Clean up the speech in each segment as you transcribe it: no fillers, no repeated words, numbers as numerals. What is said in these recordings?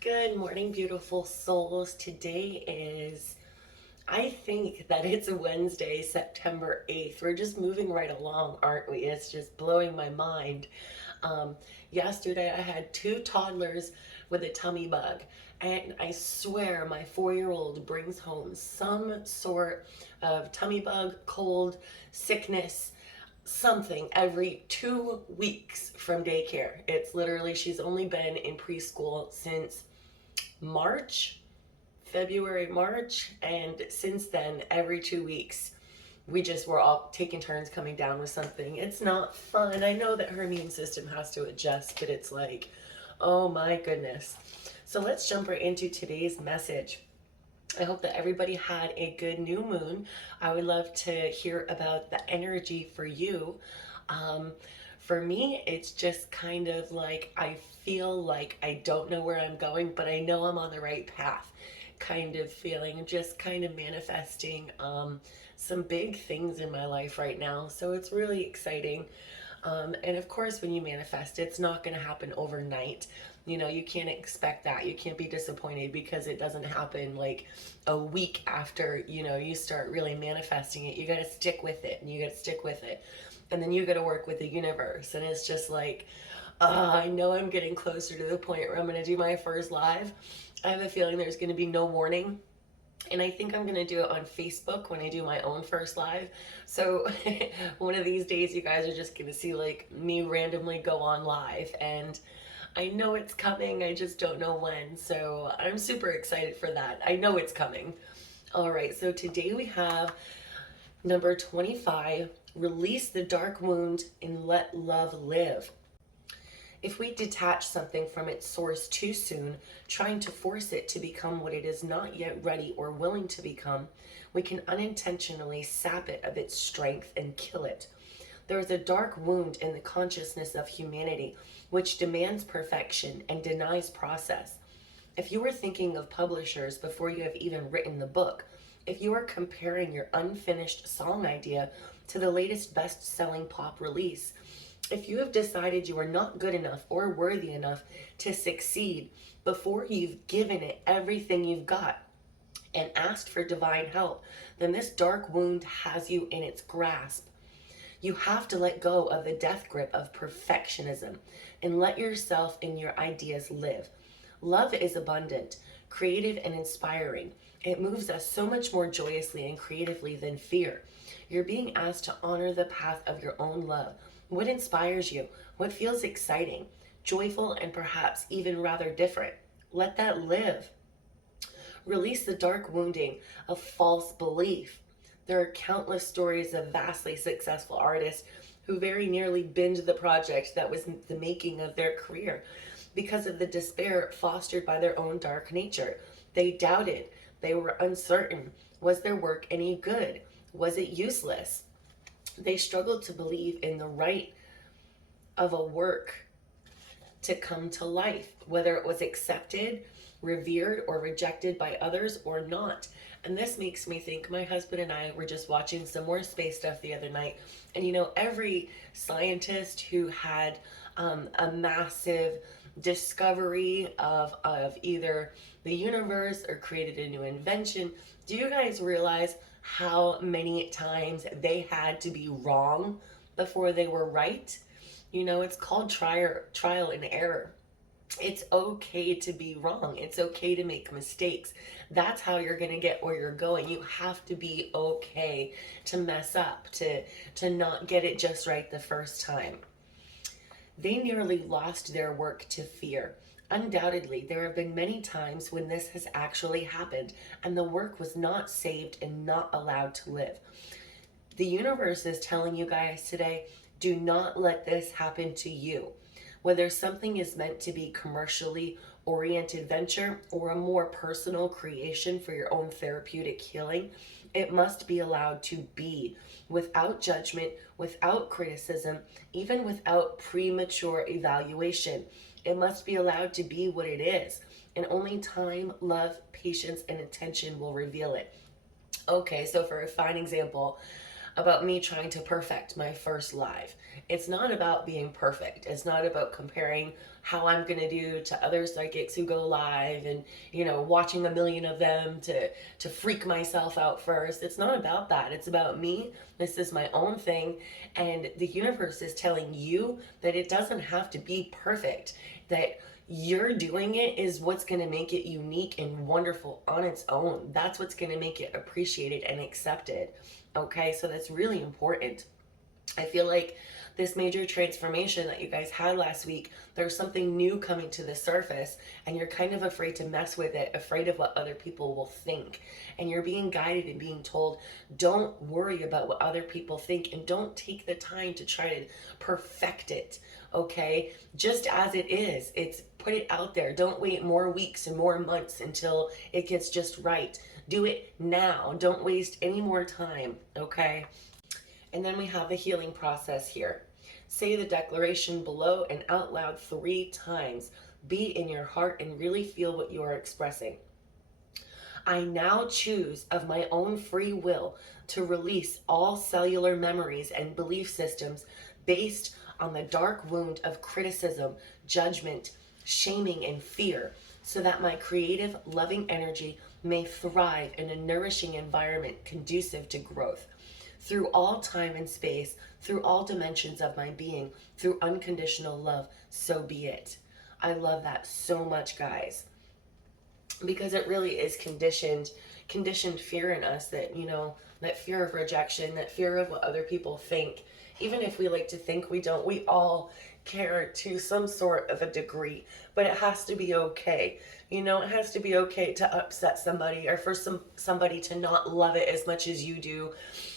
Good morning, beautiful souls. Today is, I think that it's Wednesday, September 8th. We're just moving right along, aren't we? It's just blowing my mind. Um, Yesterday, I had two toddlers with a tummy bug, and I swear my 4-year-old brings home some sort of tummy bug, cold, sickness, something every 2 weeks from daycare. It's literally, she's only been in preschool since March, February, March, and since then, every 2 weeks, we just were all taking turns coming down with something. It's not fun. I know that her immune system has to adjust, but it's like, oh my goodness. So let's jump right into today's message. I hope that everybody had a good new moon. I would love to hear about the energy for you. Um, for me, it's just kind of like I feel like I don't know where I'm going, but I know I'm on the right path kind of feeling, just kind of manifesting some big things in my life right now. So it's really exciting. And of course, when you manifest, it's not going to happen overnight. You know, you can't expect that. You can't be disappointed because it doesn't happen like a week after, you start really manifesting it. You got to stick with it, and you got to stick with it. And then you got to work with the universe. And it's just like, I know I'm getting closer to the point where I'm going to do my first live. I have a feeling there's going to be no warning, and I think I'm gonna do it on Facebook when I do my own first live. So one of these days, you guys are just gonna see like me randomly go on live, and I know it's coming. I just don't know when. So I'm super excited for that. I know it's coming. All right. So today we have number 25. Release the dark wound and let love live. If we detach something from its source too soon, trying to force it to become what it is not yet ready or willing to become, we can unintentionally sap it of its strength and kill it. There is a dark wound in the consciousness of humanity which demands perfection and denies process. If you are thinking of publishers before you have even written the book, if you are comparing your unfinished song idea to the latest best-selling pop release, if you have decided you are not good enough or worthy enough to succeed before you've given it everything you've got and asked for divine help, then this dark wound has you in its grasp. You have to let go of the death grip of perfectionism and let yourself and your ideas live. Love is abundant, creative, and inspiring. It moves us so much more joyously and creatively than fear. You're being asked to honor the path of your own love. What inspires you? What feels exciting, joyful, and perhaps even rather different? Let that live. Release the dark wounding of false belief. There are countless stories of vastly successful artists who very nearly binned the project that was the making of their career because of the despair fostered by their own dark nature. They doubted, they were uncertain. Was their work any good? Was it useless? They struggled to believe in the right of a work to come to life, whether it was accepted, revered, or rejected by others or not. And this makes me think, my husband and I were just watching some more space stuff the other night. And every scientist who had a massive discovery of either the universe or created a new invention, do you guys realize how many times they had to be wrong before they were right? It's called trial and error. It's okay to be wrong. It's okay to make mistakes. That's how you're going to get where you're going. You have to be okay to mess up, to not get it just right the first time. They nearly lost their work to fear. Undoubtedly, there have been many times when this has actually happened and the work was not saved and not allowed to live. The universe is telling you guys today, do not let this happen to you. Whether something is meant to be commercially oriented venture or a more personal creation for your own therapeutic healing, it must be allowed to be without judgment, without criticism, even without premature evaluation. It must be allowed to be what it is, and only time, love, patience, and attention will reveal it. Okay, so for a fine example, about me trying to perfect my first live. It's not about being perfect. It's not about comparing how I'm going to do to other psychics who go live and, watching a million of them to freak myself out first. It's not about that. It's about me. This is my own thing. And the universe is telling you that it doesn't have to be perfect, that you're doing it is what's going to make it unique and wonderful on its own. That's what's going to make it appreciated and accepted. Okay, so that's really important. I feel like this major transformation that you guys had last week, there's something new coming to the surface, and you're kind of afraid to mess with it, afraid of what other people will think. And you're being guided and being told, don't worry about what other people think, and don't take the time to try to perfect it. Okay, just as it is, it's put it out there. Don't wait more weeks and more months until it gets just right. Do it now. Don't waste any more time. Okay. And then we have the healing process here. Say the declaration below and out loud 3 times. Be in your heart and really feel what you are expressing. I now choose of my own free will to release all cellular memories and belief systems based on the dark wound of criticism, judgment, shaming, and fear, so that my creative, loving energy may thrive in a nourishing environment conducive to growth. Through all time and space, through all dimensions of my being, through unconditional love, so be it. I love that so much, guys, because it really is conditioned fear in us, that, that fear of rejection, that fear of what other people think. Even if we like to think we don't, we all care to some sort of a degree, but it has to be okay. It has to be okay to upset somebody, or for somebody to not love it as much as you do.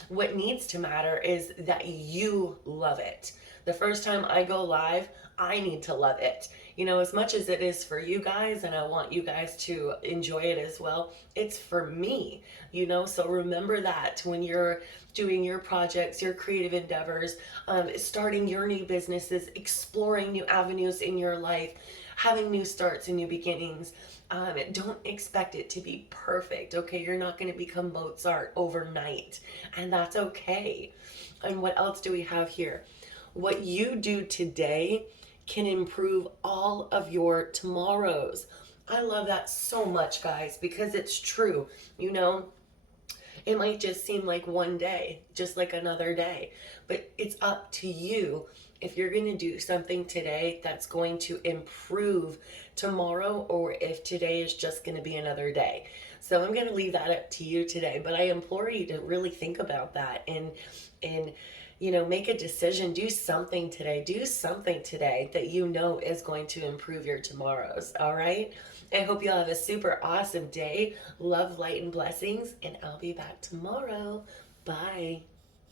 What needs to matter is that you love it. The first time I go live, I need to love it. As much as it is for you guys, and I want you guys to enjoy it as well, it's for me, so remember that when you're doing your projects, your creative endeavors, starting your new businesses, exploring new avenues in your life, having new starts and new beginnings. Don't expect it to be perfect, okay? You're not going to become Mozart overnight, and that's okay. And what else do we have here? What you do today can improve all of your tomorrows. I love that so much, guys, because it's true. It might just seem like one day, just like another day, but it's up to you if you're going to do something today that's going to improve tomorrow, or if today is just going to be another day. So I'm going to leave that up to you today, but I implore you to really think about that and make a decision. Do something today. Do something today that is going to improve your tomorrows. All right. I hope you'll have a super awesome day. Love, light, and blessings. And I'll be back tomorrow. Bye.